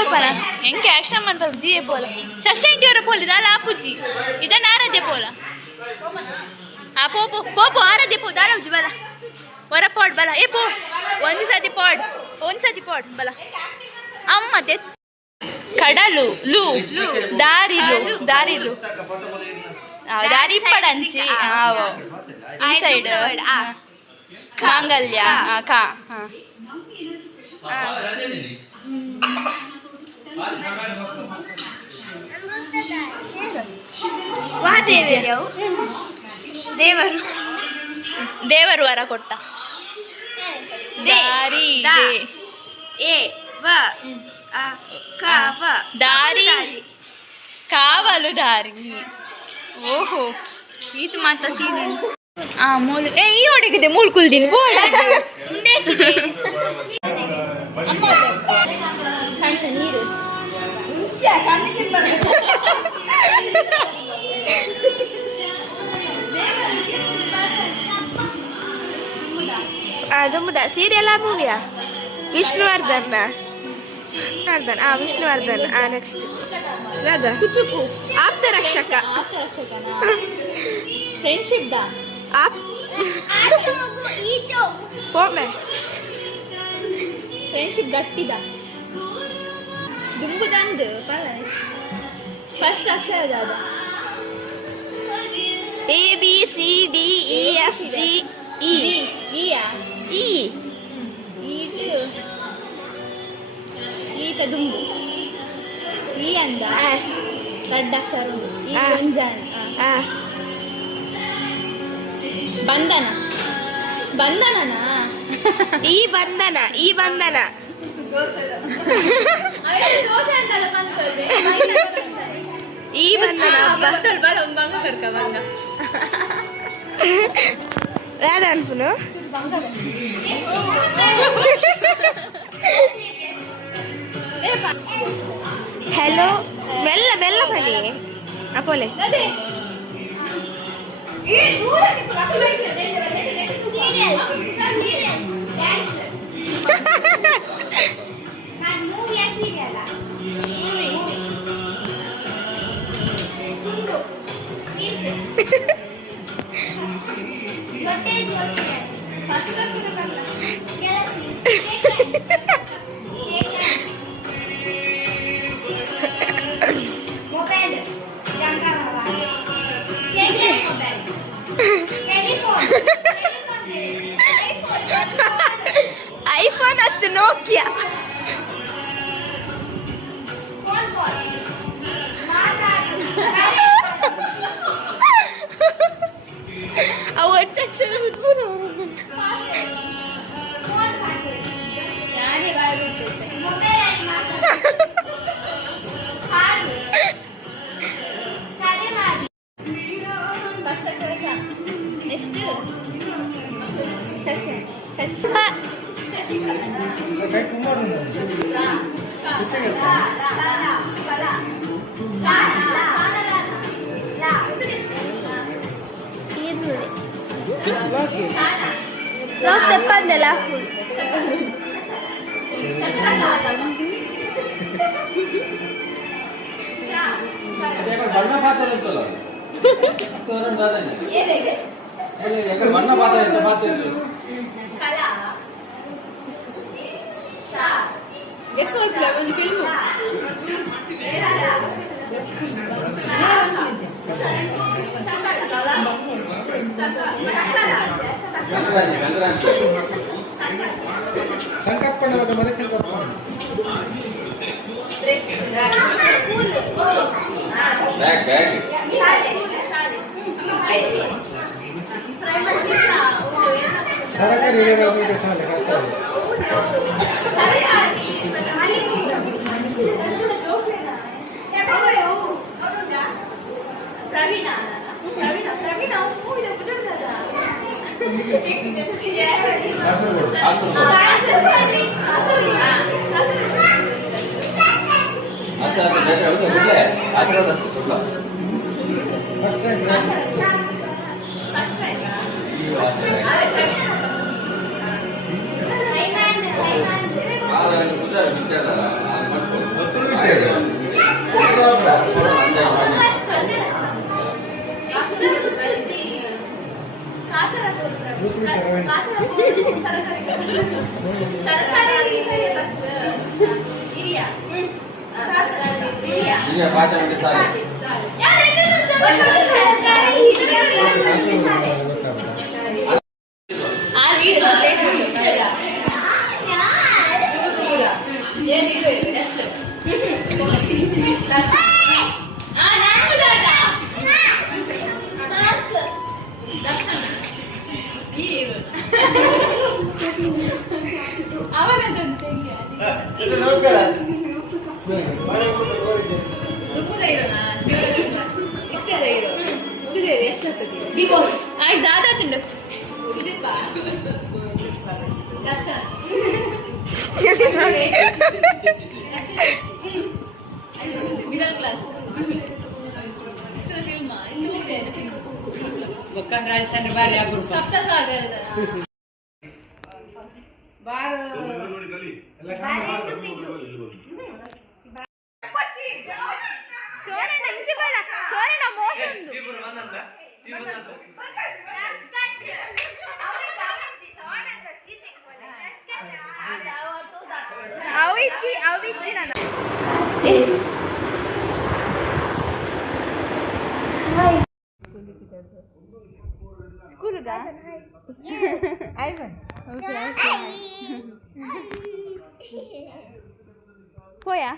बोलपाना ಹೆಂಗೆ ಆಕ್ಷನ್ ಮಾಡ್ತಾರೆ ಜಿಯೇ ಪೋಲ ಸಸ್ಟೆಂಟಿವರ ಪೋಲ ದಾಲ ಆಪುಜಿ ಇದನ್ನ ಆರಾಧ್ಯ ಪೋಲ ಆ ಪೋಪು ಪೋಪು ಆರಾಧ್ಯ ಪೋ ದಾಲ ಉಜಿ ಬಲ ವರ ಪಾಡ್ ಬಲ ಏ ಪೋ ಒಂದು ಸತಿ ಪಾಡ್ ಬಲ ಅಮ್ಮ ತೆ ಕಡಲು ಲು ದಾರಿಲು ದಾರಿ ಪಡಂಚಿ ಆವೋ ಇನ್ಸೈಡ್ ಮಾಂಗಲ್ಯ ಕಾ ದೇವರು ವರ ಕೊಟ್ಟ ದಾರಿ ದಾರಿ ಕಾವಲು ದಾರಿ ಓಹೋ ಇದು ಮಾತ ಸೀರೆ ಮೂಲ ಈ ಹೊಡೆಗಿದೆ ಮೂಲ್ ಕುಲ್ದಿನಿ ನೀರು ಅದು ಮುದ ಸೀರಿಯಲ್ ಮೂವಿಯಾ ವಿಷ್ಣುವರ್ಧನ್ ವಿಷ್ಣುವರ್ಧನ್ ನೆಕ್ಸ್ಟ್ ಆಪ್ತ ರಕ್ಷಕ ಫ್ರೆಂಡ್ಶಿಪ್ ಫ್ರೆಂಡ್ಶಿಪ್ ಗಟ್ಟಿದ ದುಂಬುದಂದು ಫಸ್ಟ್ ಅಕ್ಷರ ಯಾವುದು A B C D E F G E ಈತ ದುಂಬು ಈ ಅಂದ ದೊಡ್ಡ ಅಕ್ಷರ ಈ ಗೊಂಜಾನ ಬಂಧನನ ಈ ಬಂಧನ ದೋಸೆ ಅಂತಲ್ಲ ಬಂದ್ಕೊಳ್ರಿ ಈ ಬಂಧನ ಬಲ ಬಂಗ ಕರ್ಕ ಬಂಗ ಯಾರು ಅನ್ಪುನು ಹಲೋ ಮೆಲ್ಲ ಬನ್ನಿ ಅಪೋಲೆ ಐಫೋನ್ ಹತ್ತು ನೋಕಿಯಾ ಅವು ಅಕ್ಷರ ಬಿಟ್ಬಿಡು ತೆಪ್ಪಂದೆಲ್ಲ ಬಣ್ಣ ಪಾತ್ರ ಇರ್ತಲ್ಲ ಬಣ್ಣ ಪಾತ್ರ ಎಂತ ಪಾತ್ರ ಒಂದು ಫಿಲ್ಮ್ ಸಂಕಪ್ಪಣ್ಣ ಮನೆ ಸಂಕಪ್ಪಣ್ಣ ಸರಕಾರಿ ಶಾಲೆ ಈಗ ಪಾಠ ಸಾರಿ ನಮಸ್ಕಾರ ಆಯ್ತು ದಾದಾ ತಿಂಡು ಮಿಡಲ್ ಕ್ಲಾಸ್ ಸಪ್ತಸಾಗರದ ಸೋರಣ್ಣ ಇಂಚೆ ಬೇಡ ಸೋರಣ್ಣ ಮೋಸ ಅವಿಚ್ಚಿ ನಾನು ಸ್ಕೂಲ್ಗ పోయా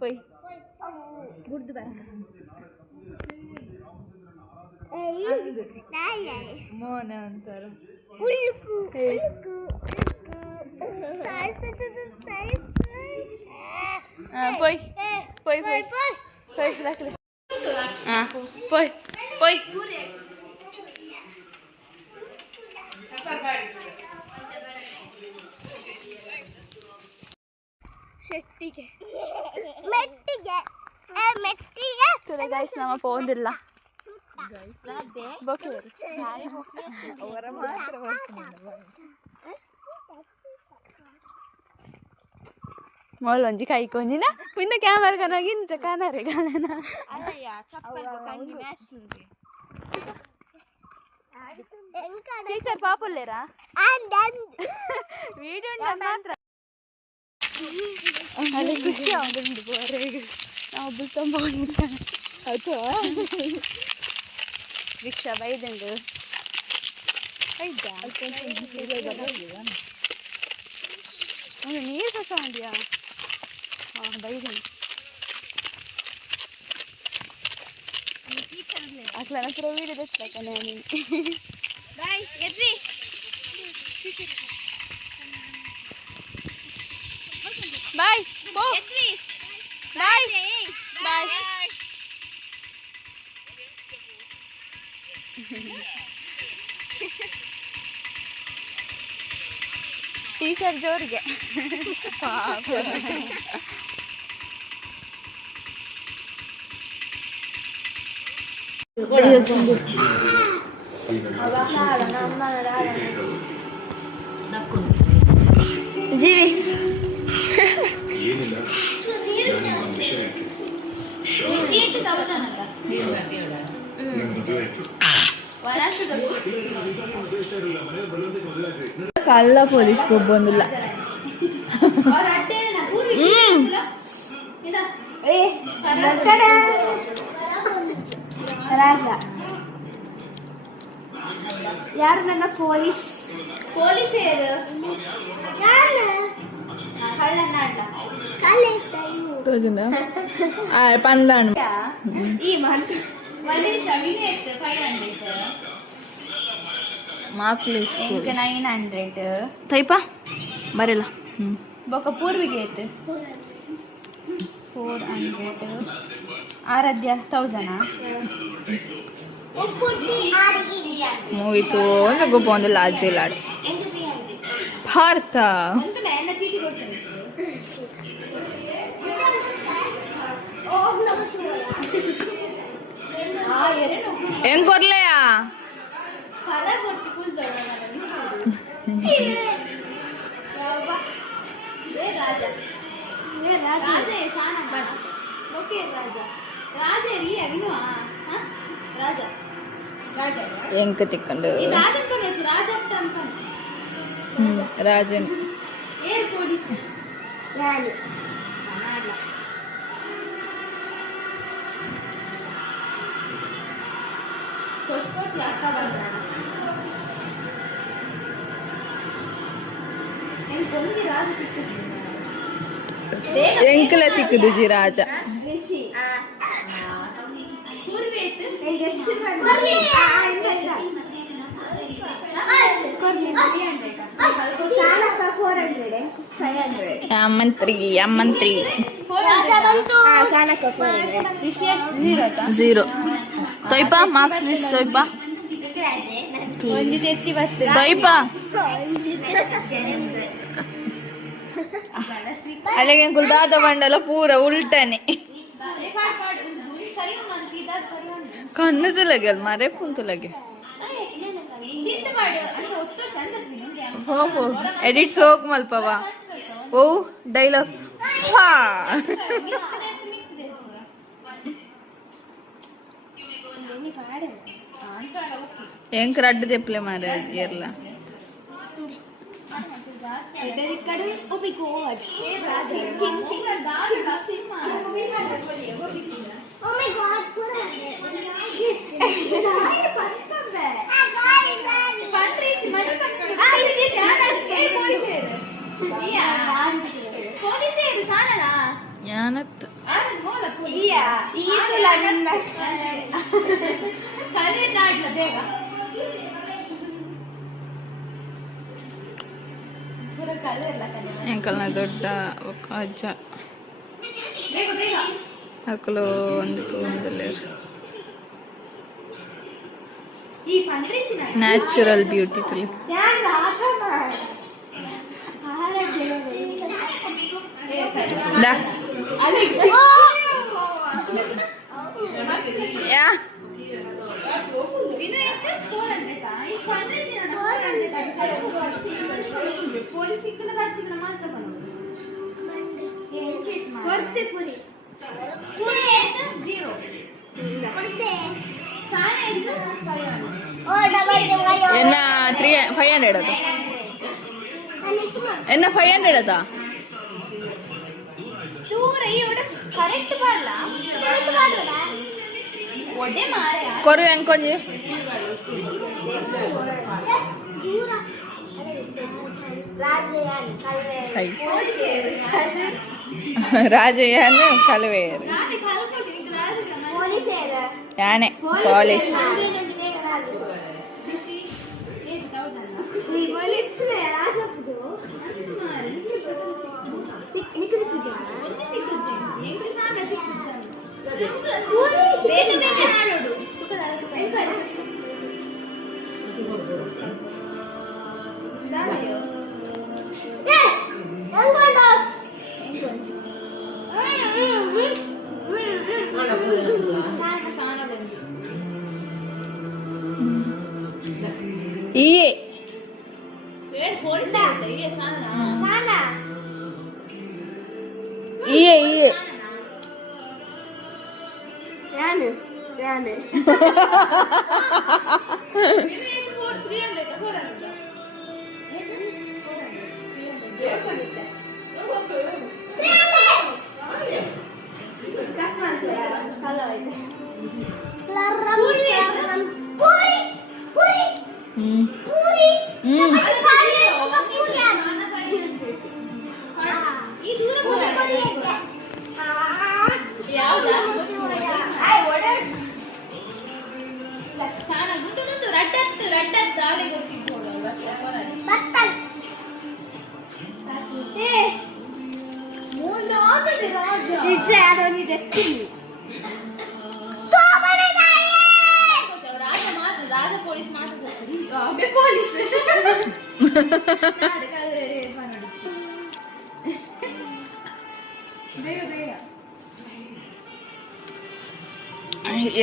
పోయి గుర్తు మోన అంటారు పోయి పోయి పోయి పోయి పోయి ಶೆಟ್ಟಿಗೆ ಮೆಟ್ಟಿಗೆ ಗೈಸ್ ನಮ್ಮ ಪೋಂದಿಲ್ಲ ಅವರ ಮಾತ್ರ ಮೊಲ್ ಒಂಜಿ ಕೈಕೊಂಜಿನ ಪಿನ್ನ ಕ್ಯಾಮರಾ ಕನಾಗಿ ಇಂಚ ಕಾನರೆ ಗಾನನ ಟೀಚರ್ ಪಾಪುಲ್ಲೇರಾ వీడియో మాత్రం ಅಲ್ಲಿ ಖುಷಿ ಆಗುಂಡು ಬೋರೆಗೆ ನಾವು ಬುಲ್ತಂ ಬೋನಿಲ್ಲ ಆಯ್ತು ರಿಕ್ಷಾ ಬೈದಂಡು ಐದಾ ಒಂದು ನೀರು ಕಸ ಮಾಡಿಯಾ ಬೈದಂಡು ಅಟ್ಲ ನಂತರ ವೀಡಿಯೋ ತೆಗ್ಸ್ಬೇಕ ನಾನು ಬಾಯ್ ಎದ್ರಿ ಬಾಯ್ ಬಾಯ್ ಬಾಯ್ ಟೀಚರ್ ಜೋರಿಗೆ ಜೀವಿ ಕಳ್ಳ ಪೊಲೀಸ್ಗೆ ಒಬ್ಬೊಂದಿಲ್ಲ ಯಾರು ನನ್ನ ಪೊಲೀಸ್ ಪೊಲೀಸ್ పందాను మార్కులు ఇంకా 900 ತೈಪಾ ಬರಲ್ಲ ಬೊಕ ಪೂರ್ವಿಗೆ ಐತೆ 400 ಆರಾಧ್ಯ 1000 ಮೂವಿ ತೋಂದು ಗೊಬ್ಬೊಂದು ಲಾಜಿಲಾಡು ಭಾರತ ఏం కొరలేయా ఎంక తిక్కండు రాజన్ ಏರ್ ಪೊಲೀಸ್ ಯಾರು ಎಂಕಲ ತಿಕ್ಕುದು ರಾಜ ಮಂತ್ರಿ ಝೀರೋ ತೊಯ್ಪ ಮಾರ್ಕ್ಸ್ ಲಿಸ್ಟ್ ತೊಯ್ಪ ತೊಯ್ಪ ಅಲ್ಲಿಗೆ ಗುಲ್ದಾದ ಬಂಡಲ ಪೂರ ಉಲ್ಟನೆ ಕಣ್ಣು ತುಲಗೆ ಅಲ್ ಮರೆ ಪುಂತುಲಗೆ ಹೋ ಎಡಿಟ್ಸ್ ಹೋಗ್ ಮಲ್ಪವ ಓ ಡೈಲಾಗ್ ಹೆಂಗ್ ರಡ್ಡು ತೆಪ್ಲೆ ಮಾರ ಇರ್ಲ ഞാനത്ത് ಎಂಕಲ್ನ ದೊಡ್ಡ ఒక ಅಜ್ಜ ಅಕ್ಕಲು ನ್ಯಾಚುರಲ್ ಬ್ಯೂಟಿ ತುಲಿ ಯಾ ಎನ್ನ 500 ಅದು ಎನ್ನ 500 ಅದಾ ಕೊರು ಎಂಕೊಂಜಿ ಸೈ ರಾಜಯ್ಯನ ಕಲ್ವೆಯರು ಯಾನೆ ಪಾಲಿಶ್ ಇಯೇ ಇಯೇ ಇಯೇ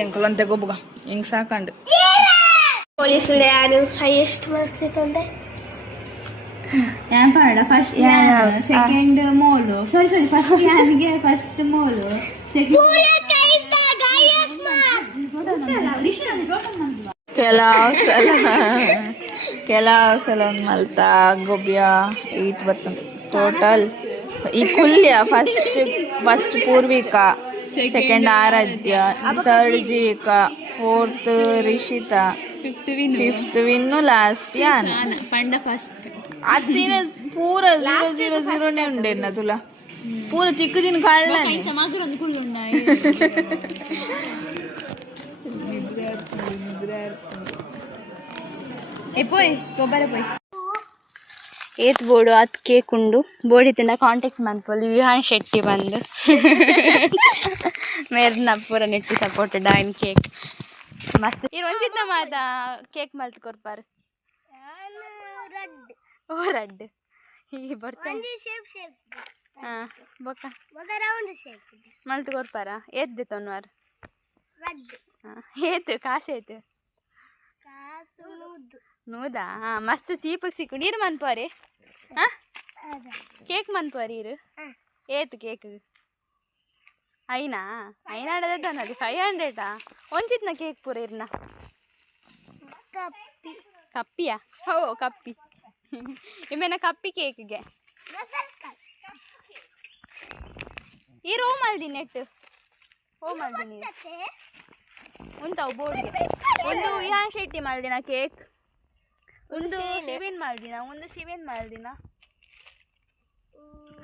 ಎಂಕಲಂತೆ ಗೊಬ್ಬಗ ಹಿಂಗ್ ಸಾಕಂಡು ಪೊಲೀಸ್ ಯಾರು ಹೈಯೆಸ್ಟ್ ಮಾರ್ಕ್ಸ್ ಇತ್ತಂದೆ ഞാൻ പറയടാ ഫസ്റ്റ് സെക്കൻഡ് മോള് സോറി ഫസ്റ്റ് ഞാനിಗೆ ಫಸ್ಟ್ മോള് ಕೆಲವು ಸಲ ಮಲ್ತಾ ಗೊಬ್ಬ್ಯ ಈಟ್ ಬರ್ತಂತೆ ಟೋಟಲ್ ಈ ಕುಲ್ಯ first Purvika, second Aradhya, third Jeevika, fourth Rishitha, fifth Vinnu, last ಯಾನ್. पंड फस्ट आतीन पूरा 000 ने ఉండే ना तुला पूरा तिक्क दिन काढला मागून कुल्लुंडा ए पोय गोबर पोय ಏತ್ ಬೋರ್ಡು ಅದು ಕೇಕ್ ಉಂಡು ಬೋಡಿ ತಿಂದ ಕಾಂಟ್ಯಾಕ್ಟ್ ಮನ್ಪೊಲಿ ವಿಹಾನ್ ಶೆಟ್ಟಿ ಬಂದು ಮೇರ್ನ ಪೂರ ನೆಟ್ಟಿ ಸಪೋರ್ಟೆಡ್ ಆಯ್ನ್ ಕೇಕ್ ಮಸ್ತ್ ಇರ್ ಒಂಜಿದ್ನ ಮಾದ ಕೇಕ್ ಮಲ್ತ್ ಕೊರ್ಪಾರ್ ಓ ರಡ್ ಈ ಬರ್ತಾನೆ ಹಾ ಬೊಕ್ಕ ಮಲ್ತ್ ಕೊರ್ಪಾರ ಏತ್ ತೊನ್ವಾರ್ ಏತ್ ಕಾಸೇತ್ ನೂದಾ ಹಾ ಮಸ್ತ್ ಚೀಪಕ್ ಸಿಕ್ಕು ನೀರು ಮನ್ಪಾರಿ ಹಾ ಕೇಕ್ ಮನ್ಪಾರಿ ಇರು ಏತ್ ಕೇಕ್ ಐನಾಡದನ್ನದು 500 ಒಂಚಿತ್ನ ಕೇಕ್ ಪೂರ ಇರ್ನ ಕಪ್ಪಿಯಾ ಹೋ ಕಪ್ಪಿ ಇಮೇನ ಕಪ್ಪಿ ಕೇಕ್ಗೆ ಇರು ಓ ಮಲ್ದಿ ನೆಟ್ ಓ ಮಲ್ದಿ ನೀರು ಉಂಟವು ಬೋರ್ಡ್ ಒಂದು ವಿಹಾನ್ ಶೆಟ್ಟಿ ಮಲ್ದಿನ ಕೇಕ್ ಒಂದು ಶಿವೇನ್ ಮಲ್ದಿನ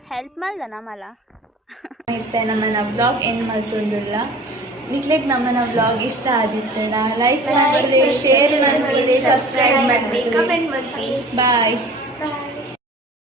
ಹೆಲ್ಪ್ ಮಾಡ್ದ ನಮ್ಮಲ್ಲ ಇರ್ತೆ ನಮ್ಮನ್ನ ವ್ಲಾಗ್ ಎಂಡ್ ಮಾಡ್ಕೊಂಡಿಲ್ಲ ನಿಕ್ಲೆಗ್ ನಮ್ಮನ್ನ ವ್ಲಾಗ್ ಇಷ್ಟ ಆದಿತ್ತೆ ಲೈಕ್ ಮಾಡಿ ಶೇರ್ ಮಾಡಿ ಸಬ್ಸ್ಕ್ರೈಬ್ ಮಾಡಿ ಕಮೆಂಟ್ ಮಾಡಿ ಬಾಯ್.